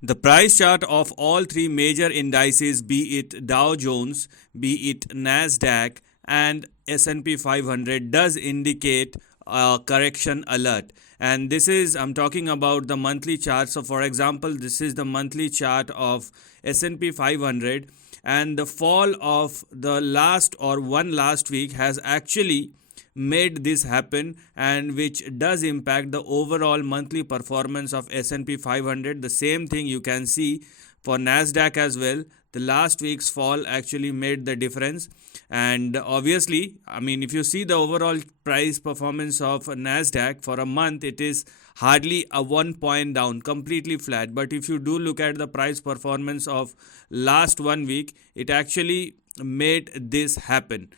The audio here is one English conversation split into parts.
The price chart of all three major indices, be it Dow Jones, be it NASDAQ, and S&P 500, does indicate a correction alert. And this is, I'm talking about the monthly chart. So, for example, this is the monthly chart of S&P 500, and the fall of the last or one last week has actually made this happen, and which does impact the overall monthly performance of S&P 500. The same thing you can see for NASDAQ as well. The last week's fall actually made the difference, and obviously, I mean, if you see the overall price performance of NASDAQ for a month, it is hardly a 1 point down, completely flat. But if you do look at the price performance of last 1 week, it actually made this happen.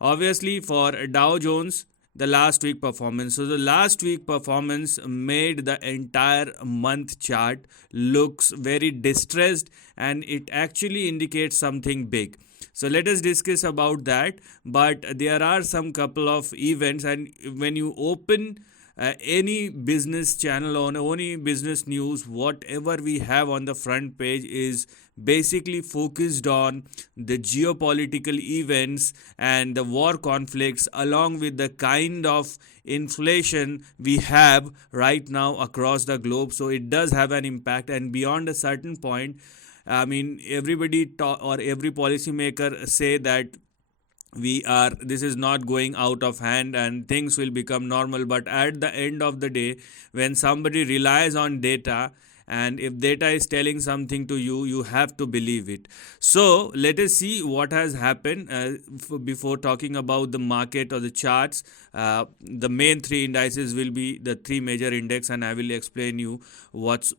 Obviously, for Dow Jones, the last week performance. So the last week performance made the entire month chart looks very distressed, and it actually indicates something big. So let us discuss about that. But there are some couple of events, and when you open any business channel on any business news, whatever we have on the front page is basically focused on the geopolitical events and the war conflicts, along with the kind of inflation we have right now across the globe. So it does have an impact, and beyond a certain point, I mean, everybody or every policymaker say that this is not going out of hand and things will become normal. But at the end of the day, when somebody relies on data, and if data is telling something to you, you have to believe it. So let us see what has happened before talking about the market or the charts. The main three indices will be the three major index, and I will explain you what's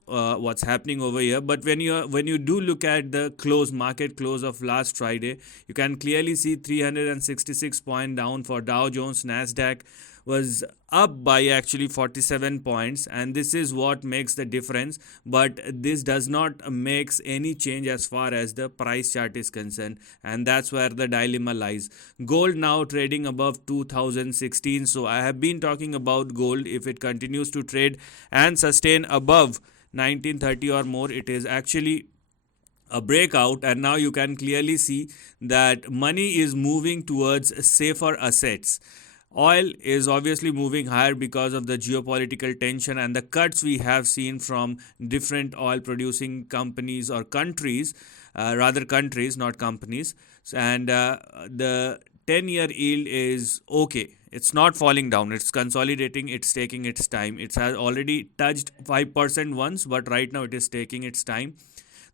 happening over here. But when you do look at the market close of last Friday, you can clearly see 366 point down for Dow Jones. NASDAQ was up by actually 47 points, and this is what makes the difference. But this does not makes any change as far as the price chart is concerned, and that's where the dilemma lies. Gold now trading above 2016. So I have been talking about gold. If it continues to trade and sustain above 1930 or more, it is actually a breakout. And now you can clearly see that money is moving towards safer assets. Oil is obviously moving higher because of the geopolitical tension and the cuts we have seen from different oil producing companies or countries, rather countries, not companies. And the 10-year yield is okay. It's not falling down. It's consolidating. It's taking its time. It has already touched 5% once, but right now it is taking its time.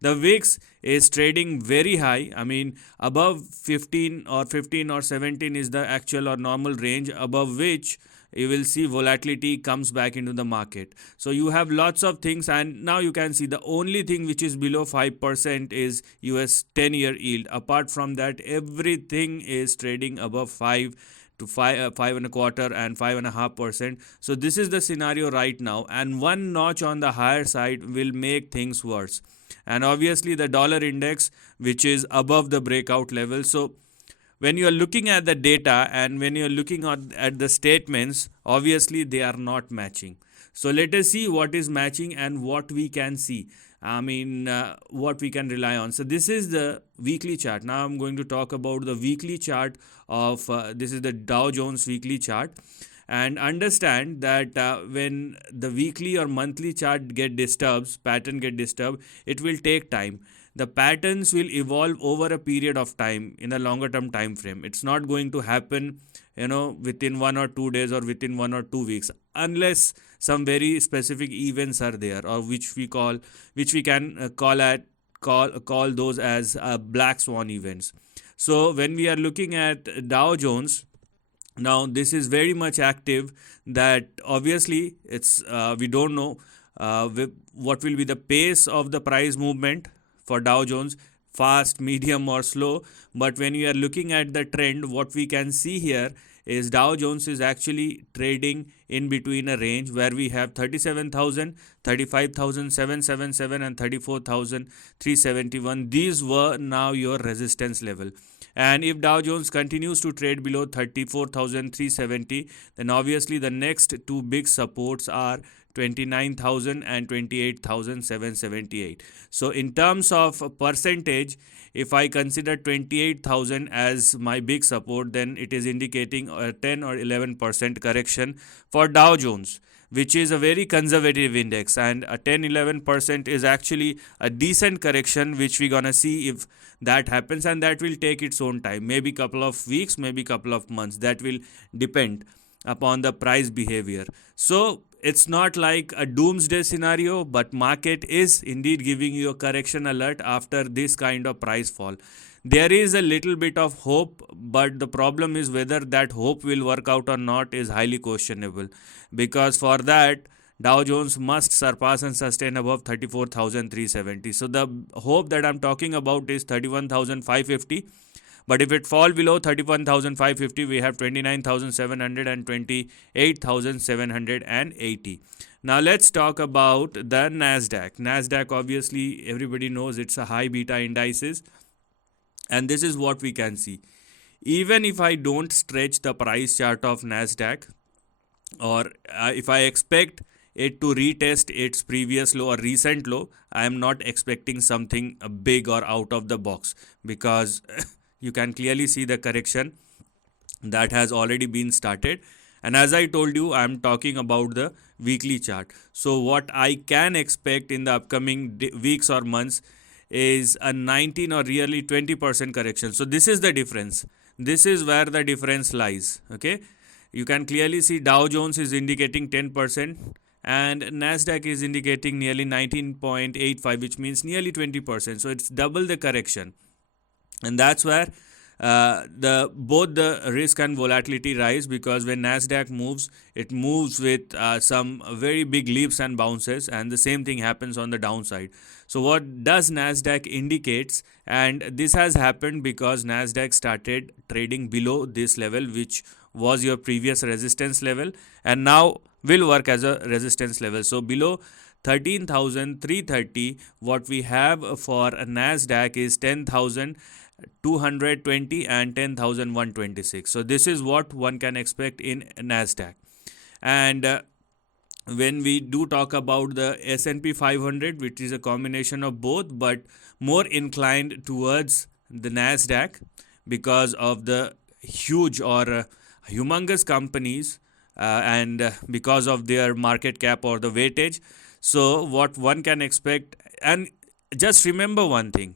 The VIX is trading very high. I mean, above 15 or 17 is the actual or normal range, above which you will see volatility comes back into the market. So you have lots of things, and now you can see the only thing which is below 5% is US 10-year yield. Apart from that, everything is trading above 5 to 5.25 and 5.5%. So this is the scenario right now, and one notch on the higher side will make things worse. And obviously the dollar index, which is above the breakout level. So when you are looking at the data and when you are looking at the statements, obviously they are not matching. So let us see what is matching and what we can see. I mean, what we can rely on. So this is the weekly chart. Now I'm going to talk about the weekly chart of this is the Dow Jones weekly chart. And understand that when the weekly or monthly chart pattern get disturbed, it will take time. The patterns will evolve over a period of time in a longer term time frame. It's not going to happen, within 1 or 2 days or within 1 or 2 weeks, unless some very specific events are there, or which we can call those as black swan events. So when we are looking at Dow Jones, now this is very much active, that obviously it's we don't know what will be the pace of the price movement for Dow Jones, fast, medium or slow. But when you are looking at the trend, what we can see here is Dow Jones is actually trading in between a range where we have 37,000, 35,777 and 34,371. These were now your resistance level. And if Dow Jones continues to trade below 34,370, then obviously the next two big supports are 29,000 and 28,778. So in terms of percentage, if I consider 28,000 as my big support, then it is indicating a 10 or 11% correction for Dow Jones, which is a very conservative index, and a 10-11% is actually a decent correction, which we're gonna see if that happens, and that will take its own time, maybe couple of weeks, maybe couple of months. That will depend upon the price behavior. So it's not like a doomsday scenario, but market is indeed giving you a correction alert after this kind of price fall. There is a little bit of hope, but the problem is whether that hope will work out or not is highly questionable, because for that Dow Jones must surpass and sustain above 34,370. So the hope that I'm talking about is 31,550. But if it fall below 31,550, we have 29,700 and 28,780. Now let's talk about the NASDAQ. NASDAQ, obviously everybody knows it's a high beta indices, and this is what we can see. Even if I don't stretch the price chart of NASDAQ, or if I expect it to retest its previous low or recent low, I am not expecting something big or out of the box, because you can clearly see the correction that has already been started. And as I told you, I am talking about the weekly chart. So what I can expect in the upcoming weeks or months is a 19 or really 20% correction. So this is the difference. This is where the difference lies. Okay, you can clearly see Dow Jones is indicating 10% and NASDAQ is indicating nearly 19.85, which means nearly 20%. So it's double the correction. And that's where both the risk and volatility rise, because when NASDAQ moves, it moves with some very big leaps and bounces, and the same thing happens on the downside. So what does NASDAQ indicates, and this has happened because NASDAQ started trading below this level, which was your previous resistance level, and now will work as a resistance level. So below 13,330, what we have for NASDAQ is 10,220 and 10,126. So this is what one can expect in NASDAQ. And when we do talk about the S&P 500, which is a combination of both, but more inclined towards the NASDAQ because of the huge or humongous companies and because of their market cap or the weightage. So what one can expect, and just remember one thing,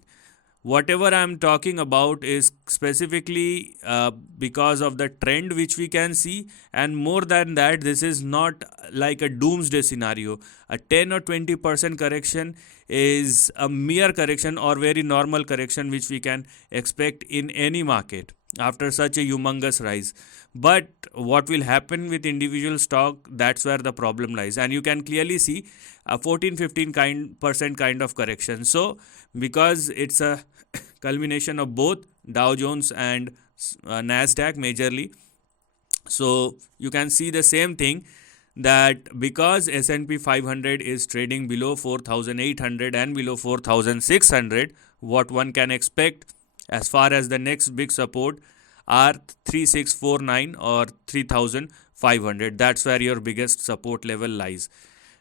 whatever I am talking about is specifically because of the trend which we can see, and more than that, this is not like a doomsday scenario. A 10 or 20% correction is a mere correction or very normal correction which we can expect in any market after such a humongous rise. But what will happen with individual stock, that's where the problem lies, and you can clearly see a 14-15% kind of correction. So because it's a culmination of both Dow Jones and NASDAQ majorly, so you can see the same thing, that because S&P 500 is trading below 4,800 and below 4,600, what one can expect as far as the next big support are 3649 or 3,500. That's where your biggest support level lies.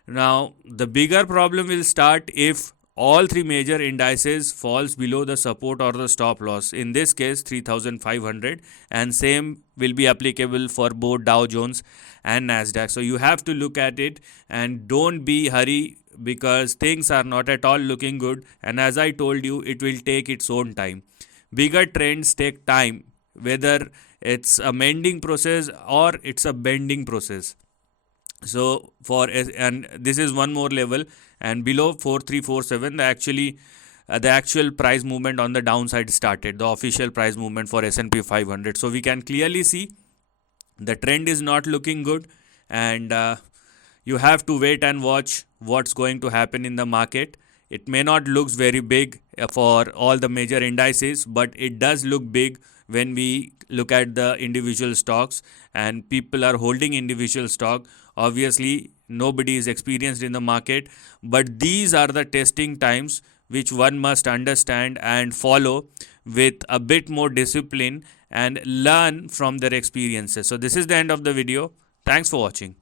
Now the bigger problem will start if all three major indices falls below the support or the stop loss, in this case 3,500, and same will be applicable for both Dow Jones and NASDAQ. So you have to look at it and don't be hurry, because things are not at all looking good, and as I told you, it will take its own time. Bigger trends take time, whether it's a mending process or it's a bending process. So and this is one more level, and below 4347 the actual price movement on the downside started, the official price movement for S&P 500. So we can clearly see the trend is not looking good, and you have to wait and watch what's going to happen in the market. It may not look very big for all the major indices, but it does look big when we look at the individual stocks, and people are holding individual stock. Obviously nobody is experienced in the market, but these are the testing times which one must understand and follow with a bit more discipline and learn from their experiences. So this is the end of the video. Thanks for watching.